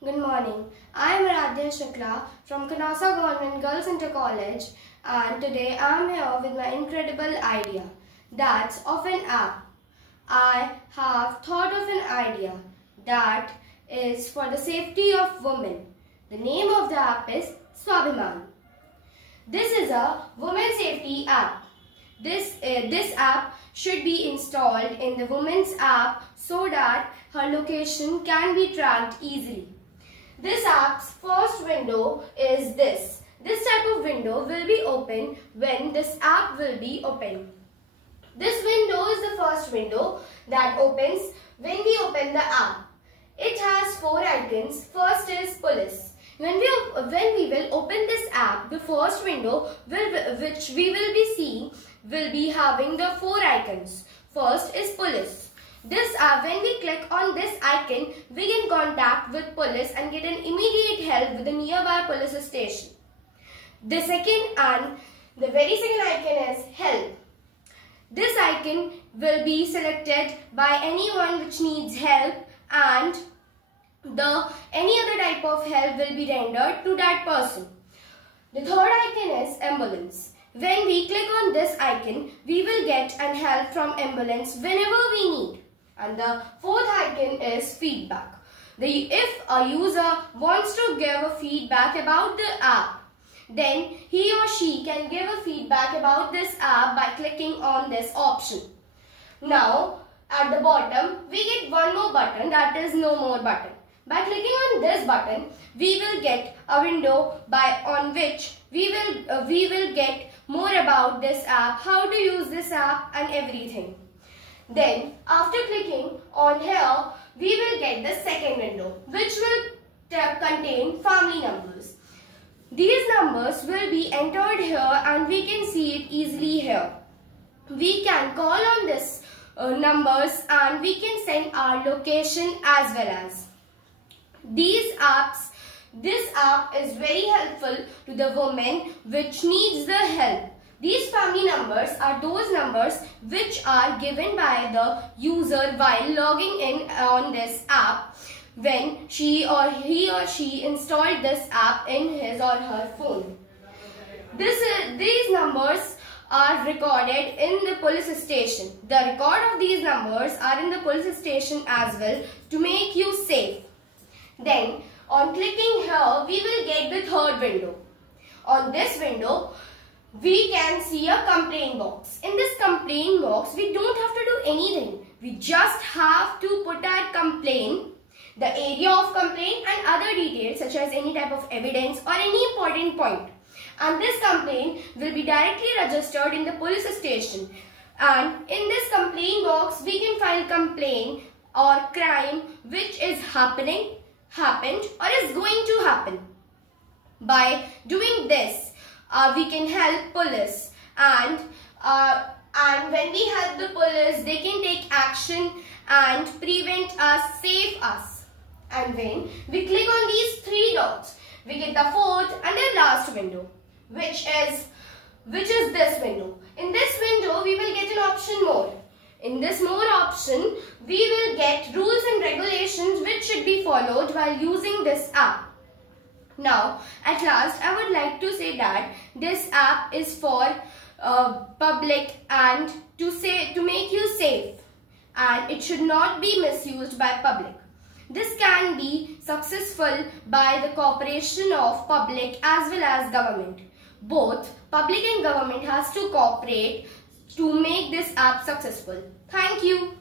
Good morning. I am Aradhya Shukla from Kanasa Government Girls Inter College, and today I am here with my incredible idea, that's of an app. I have thought of an idea that is for the safety of women. The name of the app is Swabhiman. This is a women safety app. This app should be installed in the women's app so that her location can be tracked easily. This app's first window is this. This type of window will be open when this app will be open. This window is the first window that opens when we open the app. It has 4 icons. First is police. When we will open this app, the first window which we will be seeing will be having the 4 icons. First is police. This app, when we click on this icon, we can contact with police and get an immediate help with the nearby police station. The very second icon is help. This icon will be selected by anyone which needs help, and any other type of help will be rendered to that person. The third icon is ambulance. When we click on this icon, we will get an help from ambulance whenever we need. And the fourth icon is feedback. If a user wants to give a feedback about the app, then he or she can give a feedback about this app by clicking on this option. Now, at the bottom, we get one more button, that is no more button. By clicking on this button, we will get a window on which we will get more about this app, how to use this app and everything. Then, after clicking on here, we will get the second window, which will contain family numbers. These numbers will be entered here and we can see it easily here. We can call on this numbers and we can send our location as well as. This app is very helpful to the woman which needs the help. These family numbers are those numbers which are given by the user while logging in on this app when he or she installed this app in his or her phone. These numbers are recorded in the police station. The record of these numbers are in the police station as well to make you safe. Then, on clicking here, we will get the third window. On this window, we can see a complaint box. In this complaint box, we don't have to do anything. We just have to put our complaint, the area of complaint and other details such as any type of evidence or any important point. And this complaint will be directly registered in the police station. And in this complaint box, we can file complaint or crime which is happened or is going to happen. By doing this, we can help police, and when we help the police, they can take action and prevent us, save us. And when we click on these 3 dots, we get the fourth and the last window, which is this window. In this window, we will get an option more. In this more option, we will get rules and regulations which should be followed while using this app. Now, at last, I would like to say that this app is for public and to make you safe, and it should not be misused by public. This can be successful by the cooperation of public as well as government. Both public and government has to cooperate to make this app successful. Thank you.